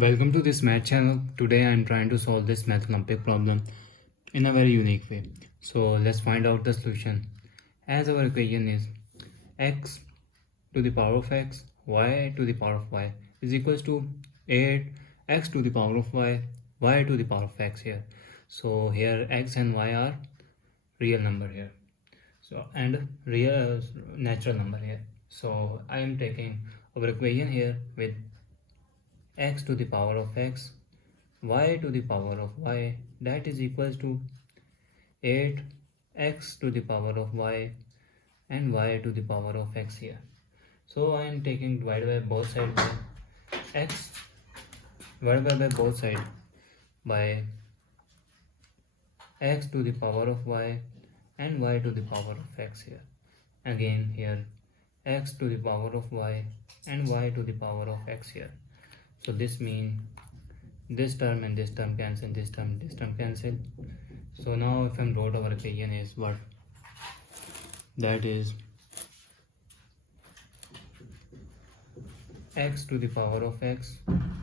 Welcome to this math channel. Today I am trying to solve this math Olympic problem in a very unique way. So let's find out the solution. As our equation is x to the power of x, y to the power of y is equals to 8 x to the power of y to the power of x here. So here x and y are real number here. So and real natural number here. So I am taking our equation here with x to the power of x, y to the power of y, that is equals to 8 x to the power of y and y to the power of x here. So I am taking divided by both sides by x divided by both sides by x to the power of y and y to the power of x here. Again here x to the power of y and y to the power of x here. So this means this term and this term cancel, this term cancel. So now if I'm wrote our equation is what? That is x to the power of x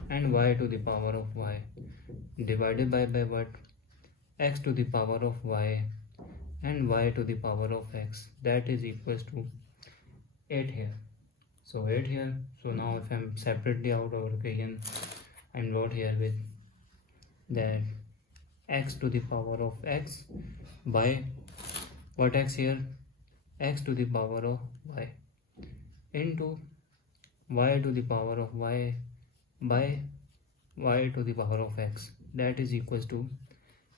and y to the power of y divided by what? X to the power of y and y to the power of x, that is equals to 8 here. So 8 here. So now if I'm separately out our equation, I'm wrote here with that x to the power of x by what x here? X to the power of y into y to the power of y by y to the power of x, that is equals to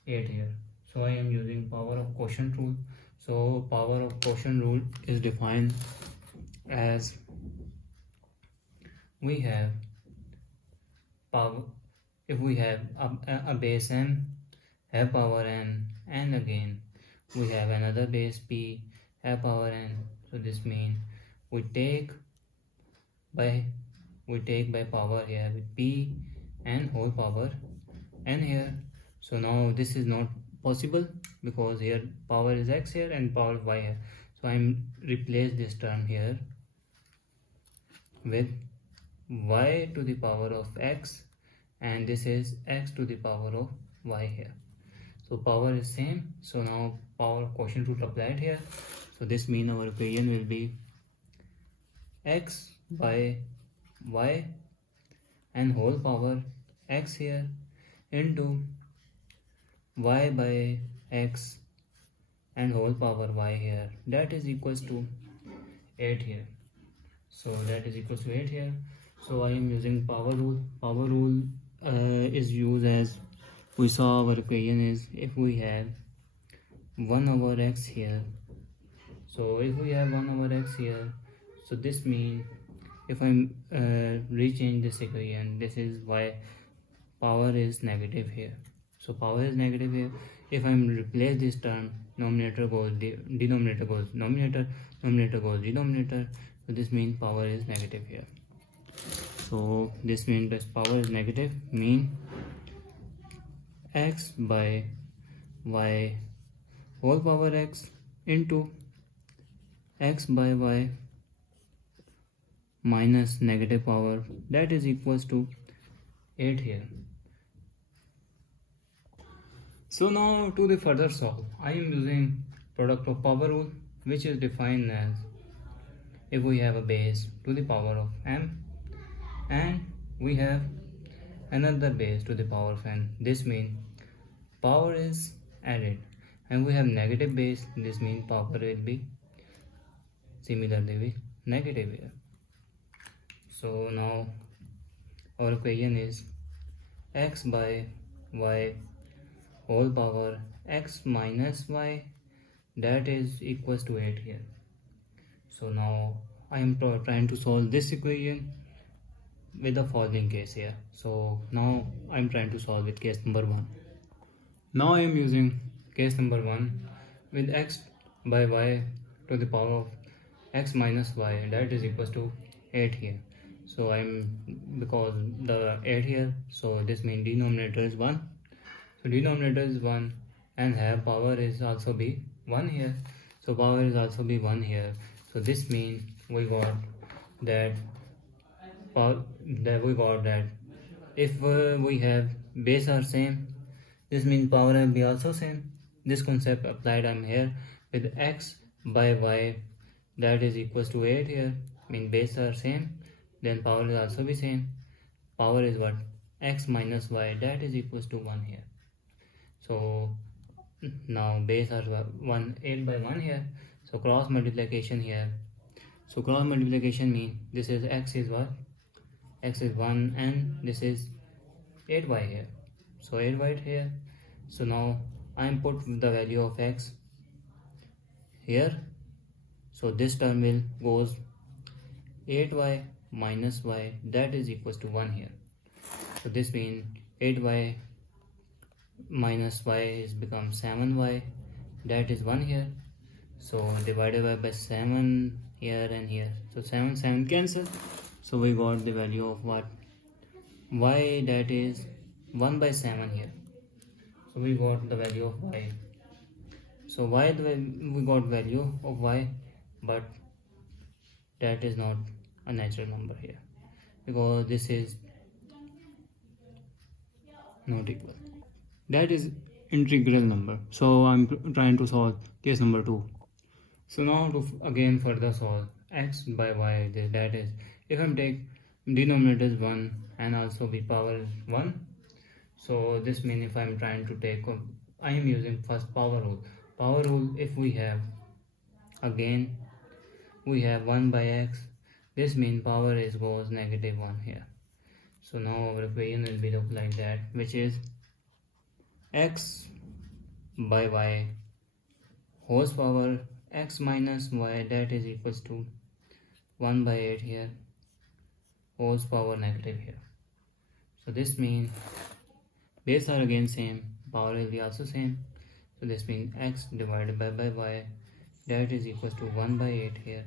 8 here. So I am using power of quotient rule. So power of quotient rule is defined as we have power, if we have a base m have power n, and again we have another base p have power n. So this means we take by power here with p and whole power n here. So now this is not possible because here power is x here and power y here. So I'm replace this term here with y to the power of x, and this is x to the power of y here. So power is same. So now power quotient rule applied here. So this means our equation will be x by y and whole power x here into y by x and whole power y here, that is equals to 8 here. So that is equals to 8 here. So I am using power rule. Power rule is used as we saw our equation is if we have 1 over x here. So if we have 1 over x here, so this means if I rechange this equation, this is why power is negative here. So power is negative here. If I replace this term, numerator goes denominator goes numerator, numerator goes denominator. So this means power is negative here. So this means this power is negative, mean x by y whole power x into x by y minus negative power, that is equals to 8 here. So now to the further solve, I am using product of power rule, which is defined as if we have a base to the power of m and we have another base to the power of n, this means power is added, and we have negative base, this means power will be similarly negative here. So now our equation is x by y whole power x minus y, that is equals to 8 here. So now I am trying to solve this equation with the following case here. So now I am trying to solve with case number 1. Now I am using case number 1 with x by y to the power of x minus y, that is equals to 8 here. So I'm because the 8 here, so this means denominator is 1. So denominator is 1 and have power is also be 1 here. So power is also be 1 here. So this means we got that If we have base are same, this means power will be also same. This concept applied I'm here with x by y, that is equals to 8 here. Mean base are same, then power will also be same. Power is what? X minus y, that is equals to 1 here. So now base are 1, 8 by 1 here. So cross multiplication here. So cross multiplication means this is x is what? X is 1 and this is 8y here. So 8y here. So now I am put the value of x here. So this term will goes 8y minus y, that is equals to 1 here. So this means 8y minus y is become 7y, that is 1 here. So divided by 7 here and here. So 7 cancel. So we got the value of what? Y, that is 1 by 7 here. So we got the value of y. So why we got value of y, but that is not a natural number here because this is not equal. That is integral number. So I'm trying to solve case number 2. So now to again further solve x by y, that is if I'm take denominator is 1 and also the power is 1. So this means if I'm trying to take, I am using first power rule. Power rule, if we have again we have 1 by x, this means power is goes negative 1 here. So now our equation will be look like that, which is x by y whole power x minus y, that is equals to 1 by 8 here whole power negative here. So this means base are again same, power will be also same. So this means x divided by y, that is equals to 1 by 8 here.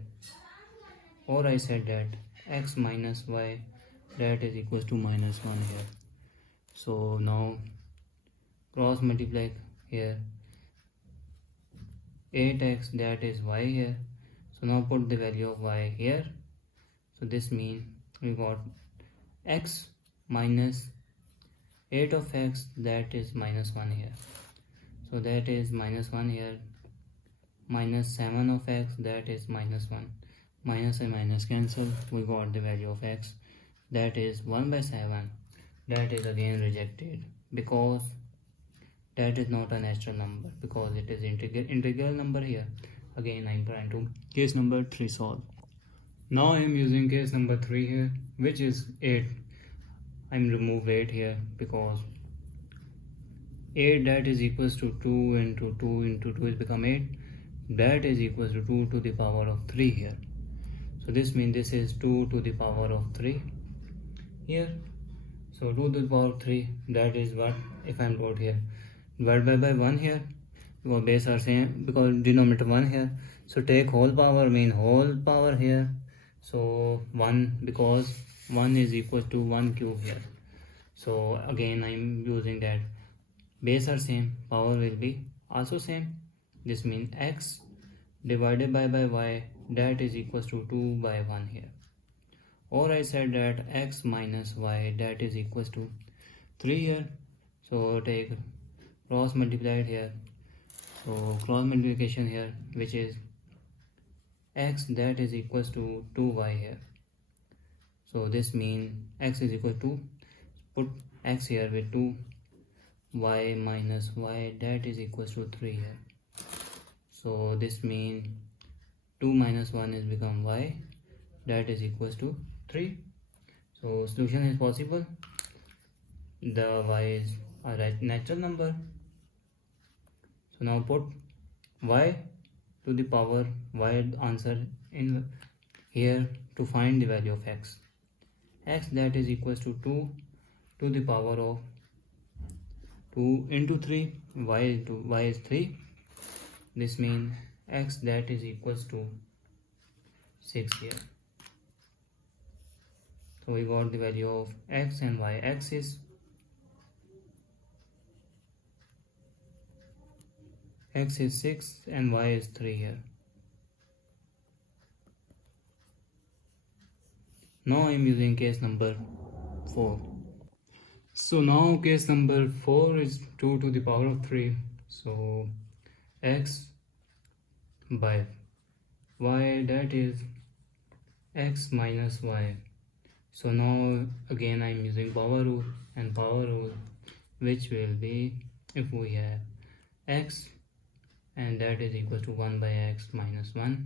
Or I said that x minus y, that is equals to minus 1 here. So now cross multiply here, 8x, that is y here. So now put the value of y here. So this means we got x minus 8 of x, that is minus 1 here. So that is minus 1 here, minus 7 of x, that is minus 1. Minus and minus cancel, we got the value of x, that is 1 by 7. That is again rejected because that is not a natural number, because it is integral number here. Again I am trying to case number 3 solve. Now I am using case number 3 here, which is 8. I am remove 8 here because 8, that is equals to 2 into 2 into 2 is become 8, that is equals to 2 to the power of 3 here. So this means this is 2 to the power of 3 here. So 2 to the power of 3, that is what if I am wrote here divided by 1 here because base are same, because denominator 1 here. So take whole power, mean whole power here. So 1, because 1 is equal to 1 cube here. So again I am using that base are same, power will be also same. This means x divided by y, that is equals to 2 by 1 here. Or I said that x minus y, that is equals to 3 here. So take cross multiplied here. So cross multiplication here, which is x, that is equals to 2y here. So this means x is equal to, put x here with 2, y minus y, that is equals to 3 here. So this means 2 minus 1 is become y, that is equals to 3. So solution is possible. The y is a natural number. So now put y to the power y answer in here to find the value of x. X, that is equals to 2 to the power of 2 into 3, y is 3. This means x, that is equals to 6 here. So we got the value of x and y. X is 6 and y is 3 here. Now I am using case number 4. So now case number 4 is 2 to the power of 3. So x by y, that is x minus y. So now again I am using power rule, and power rule which will be, if we have x and that is equal to 1 by x minus 1.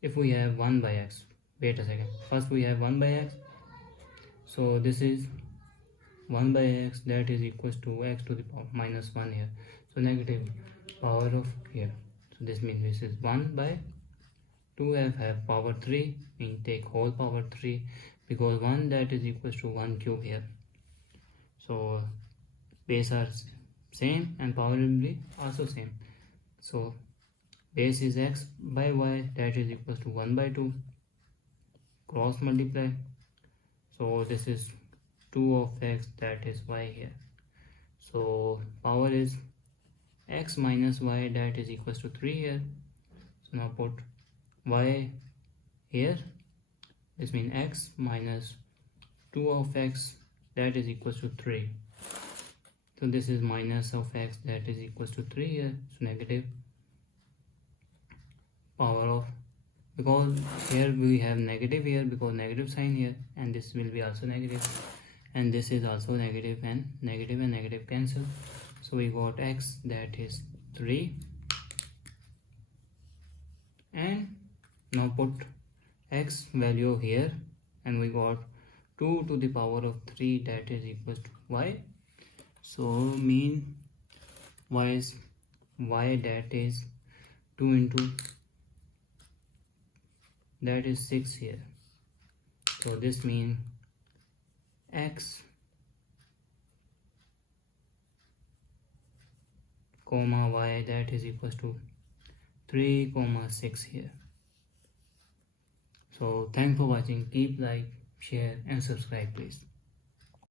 If we have 1 by x, wait a second, first we have 1 by x, so this is 1 by x, that is equals to x to the power minus 1 here, so negative power of here, so this means this is 1 by 2f have power 3, mean take whole power 3, because 1 that is equals to 1 cube here, so base are same and power will be also same, so base is x by y, that is equals to 1 by 2, cross multiply, so this is 2 of x, that is y here, so power is x minus y, that is equals to 3 here, so now put y here, this means x minus 2 of x, that is equals to 3, so this is minus of x, that is equals to 3 here, so negative power of, because here we have negative here because negative sign here, and this will be also negative, and this is also negative, and negative cancel, so we got x, that is 3, and now put x value here, and we got 2 to the power of 3, that is equals to y, so mean y is y, that is 2 into, that is 6 here, so this means x comma y, that is equals to 3 comma 6 here. So thanks for watching, keep like, share and subscribe please.